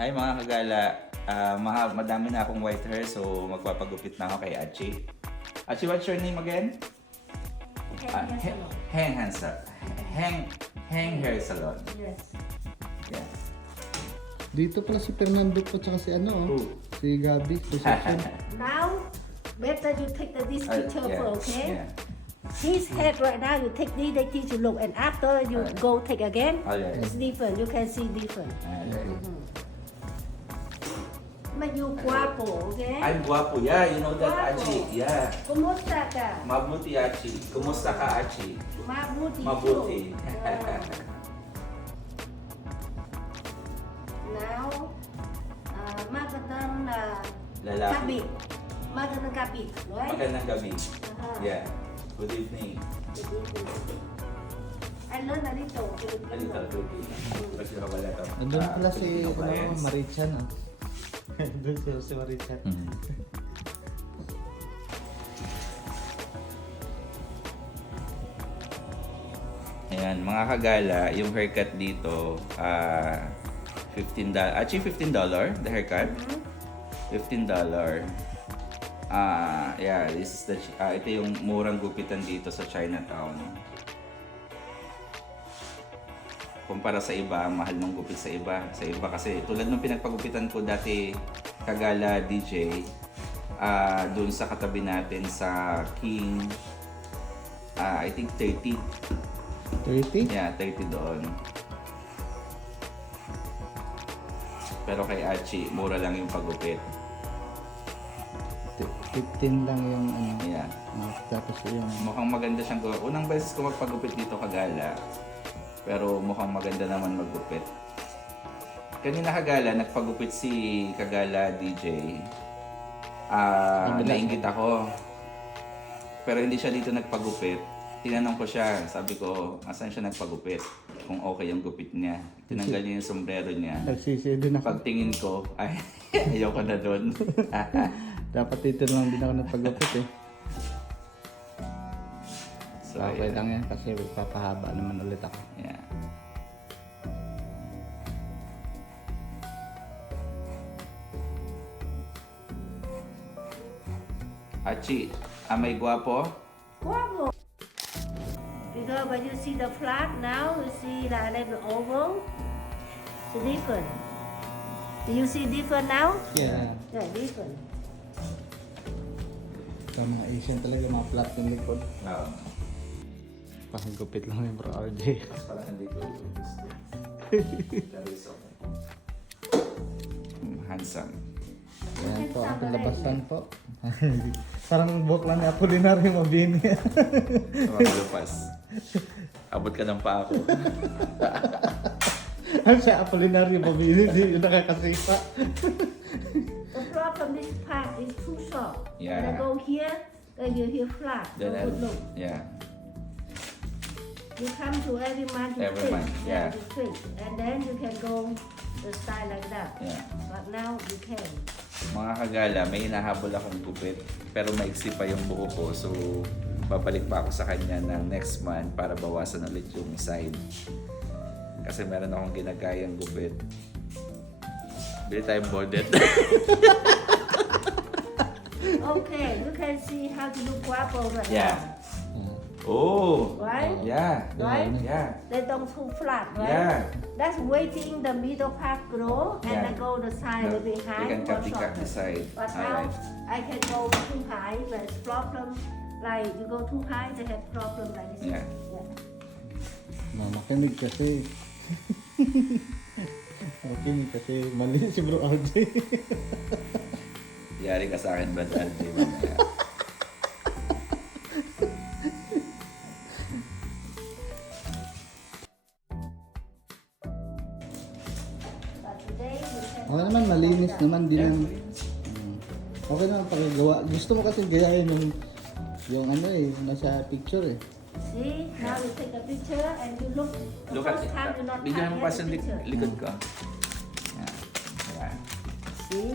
Hi mga kagala. Madami na akong white hair so magpapagupit na ako kay Achi. Achi, what's your name again? Hang Hair Salon. Yes. Yeah. Dito pala si Fernando po tsaka si ano, si Gabi, reception. Now, better you take this picture Yeah, first, okay? yeah. His head right now, you take this, take this, you look, and after you go take again, Oh, yeah. it's different. You can see different. But you guapo, okay? I'm guapo. Yeah, you know that, Guapo. Achi. Yeah. Kumusta ka? Mabuti, Achi. Kumusta ka, Achi? Mabuti. Mabuti. Yeah. Now, magandang Lalaki. gabi. Magandang gabi, right? Magandang gabi. Uh-huh. Yeah. Good evening. I learned a little Filipino. Kasi wala ka. Nandun pala si Filipino ano, clients. Marichan. Doon si Marichan. Ayan, mga kagala, yung haircut dito, $15. Actually, $15 the haircut. $15. Yeah, this is the ito yung murang gupitan dito sa Chinatown. Kumpara sa iba, mahal ng gupit sa iba. Sa iba kasi tulad ng pinagpagupitan ko dati Kagala DJ, doon sa katabi natin sa King, I think 30. 30? Yeah, 30 doon. Pero kay Achi, mura lang yung pagupit. 15 lang yung ano. Yeah. Tapos yung Mukhang maganda siyang gawa. Unang beses ko magpagupit dito Kagala. Pero mukhang maganda naman maggupit. Kanina Kagala, nagpagupit si Kagala DJ. Nainggit ako. Pero hindi siya dito nagpagupit. Tinanong ko siya, sabi ko, asan siya nagpagupit? Kung okay yung gupit niya. Tinanggal niya yung sombrero niya. nagsisi din ako. Pagtingin ko, ay, ayaw ko na doon. Dapat dito lang din ako nagpagupit eh. So, Okay yeah. lang yan kasi magpapahaba naman ulit ako. Yeah. Achi, may guwapo? Guapo. Because when you see the flat now, you see the little oval. It's different. Do you see different now? Yeah. Yeah, different. Sa mga Asian talaga, mga flat yung likod. Oo. Pahigupit lang yung bro RJ. Parang hindi ko gusto. Pero it's okay. Handsome. Ayan po, ang labasan po. Parang buhok lang ni Apolinario Mabini. Mga lupas. Abot ka ng pa ako. Ang sa Apolinario Mabini, di yun nakakasipa. The problem this part is too short. Yeah. When I go here, then you hear flat. Then So good look. yeah. You come to every month you Every fix. month, yeah. You fix. And then you can go the style like that. Yeah. But now you can. Mga kagala, may hinahabol akong gupit pero maiksi pa yung buho ko so babalik pa ako sa kanya ng next month para bawasan ulit yung side. Kasi meron akong ginagayang gupit. Bili tayong bordet. Okay, you can see how to look guapo right Yeah. now. Oh! Right? Yeah. Right? Yeah. They don't too flat, right? Yeah. That's waiting the middle part grow and Yeah. then go the side a bit high. You can more cut the shorter. side. But now Alright. I can go too high, but it's problem like you go too high, they have problem like this. Yeah. Makinig kasi. Makinig kasi mali si bro RJ. Yari ka sa akin, Brad RJ. Mamaya. But today you can Okay naman, malinis naman din ang... Okay naman paggawa. Gusto mo kasi gayahin yung ano eh, nasa picture eh. see, now you take a picture and you look. The Look at first time you not bigyan mo pa sa the picture. likod ko. Yeah. Yeah. See?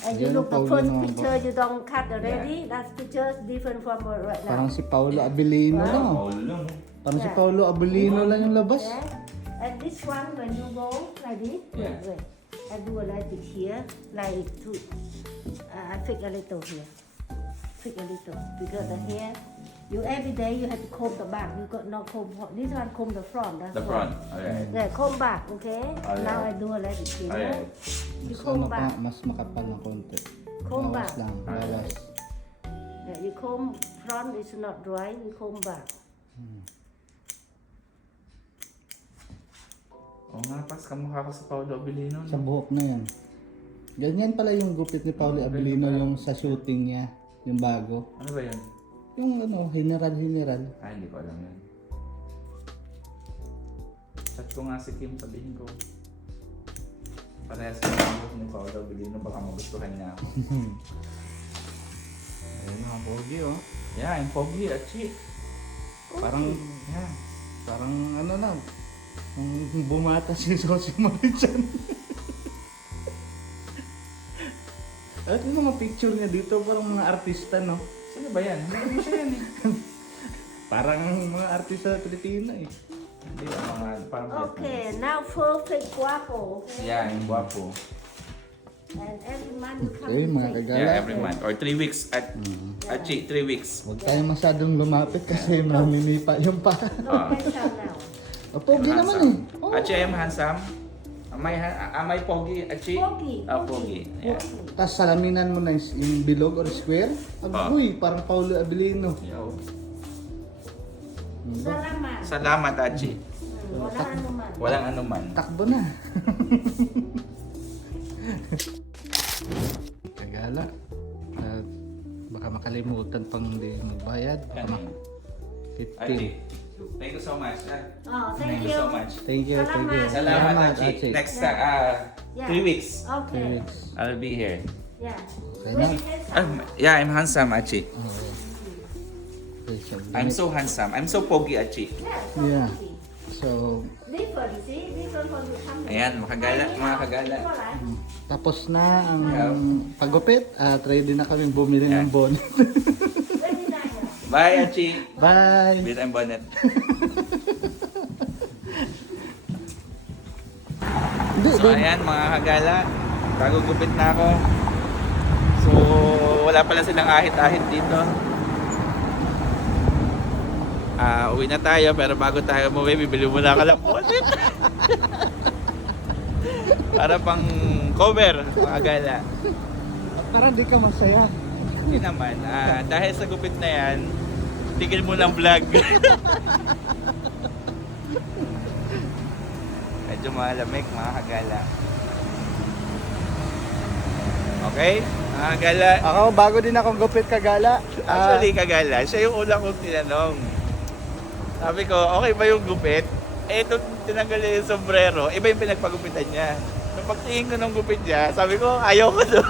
And you Yan, look the Paulo first naman picture you don't cut already. That picture is different from right now. Parang si Paulo Abilino lang. Oh, lang. Parang si Yeah. Paulo Abilino lang yung labas. Yeah. And this one when you go like this, Yeah. wait. I do a little bit here, like to, I fix a little here. Fix a little. Because the hair, you every day you have to comb the back. You got not comb, this one comb the front. That's The why. front. Alright. Yeah, comb back, okay? Alright. Now I do a little bit here. Alright. You Mas, comb ano pa, back. mas makapal ng konti. Comb Bawas back. lang, bawas. Yeah, you comb front is not dry, you comb back. Oo nga, pas, kamukha ko sa Paolo Abilino. Sa buhok na yan. Ganyan pala yung gupit ni Paolo Abilino yung sa shooting niya, yung bago. Ano ba yun? Yung ano, general. Ay, hindi ko alam yun. Chat ko nga si Kim, sabihin ko. Parehas ng buhok ni Paolo Abilino, baka magustuhan niya ako. Ayun mga pogi oh. Yeah, I'm Pogi, Achi. Parang, Yeah. parang ano na, ang bumata si Sosi Marichan. At yung mga picture niya dito, parang mga artista, no? Sino ba yan? Hindi mo siya yan eh. Parang mga artista Pilipino eh. Hindi, mga parang Okay, now perfect guapo. Okay? Yeah, yung guwapo. And every month you come Okay, to mga take. kagala. Yeah, every month. Or 3 weeks. Achi, 3 weeks. Huwag tayo masyadong lumapit kasi mamimipa yung pa. No, handsome now. Pogi naman eh. Oh. Achi, I'm handsome. Am I Pogi, Achi? Pogi. Ah, Pogi. Yeah. Tapos salaminan mo na yung bilog or square. Agoy, parang Paolo Abilino. Yo. Salamat. Salamat, Achi. Wala anuman. Walang anuman. Takbo na. Kagala. At baka makalimutan pang hindi magbayad. Baka Ano? 15. Achi, thank you so much. Oh, Thank you so much. Thank you, thank you. Salamat, Achi. Achi. Next, Yeah. 3 weeks. 3 Okay. weeks. I'll be here. Yeah. Okay na. Very handsome. Yeah, I'm handsome, Achi. Okay. Okay, so, I'm so handsome. I'm so Pogi, Achi. Yeah. Yeah. So So, different, see? Different from the company. Ayan, makagala, mga kagala. tapos na ang Yeah. paggupit at ready na kaming bumili ng bonnet. Very nice. Bye, Achi. Bye! Beat and bonnet. Hindi, So ayan mga kagala, gagugupit na ako. So wala pala silang ahit-ahit dito. Uwi na tayo pero bago tayo umuwi, bibili muna ako ng bonnet. Para pang cover mga kagala. parang di ka masaya. Hindi naman, dahil sa gupit na yan, tigil mo ng vlog. Medyo malamig mga kagala. Okay? Mga kagala. Ako, bago din akong gupit kagala. Actually, kagala, siya yung unang kong tinanong. Sabi ko, okay ba yung gupit? Eh, ito tinanggal niya yung sombrero, iba yung pinagpagupitan niya. Nung pagtingin ko ng gupit niya, sabi ko, ayaw ko doon.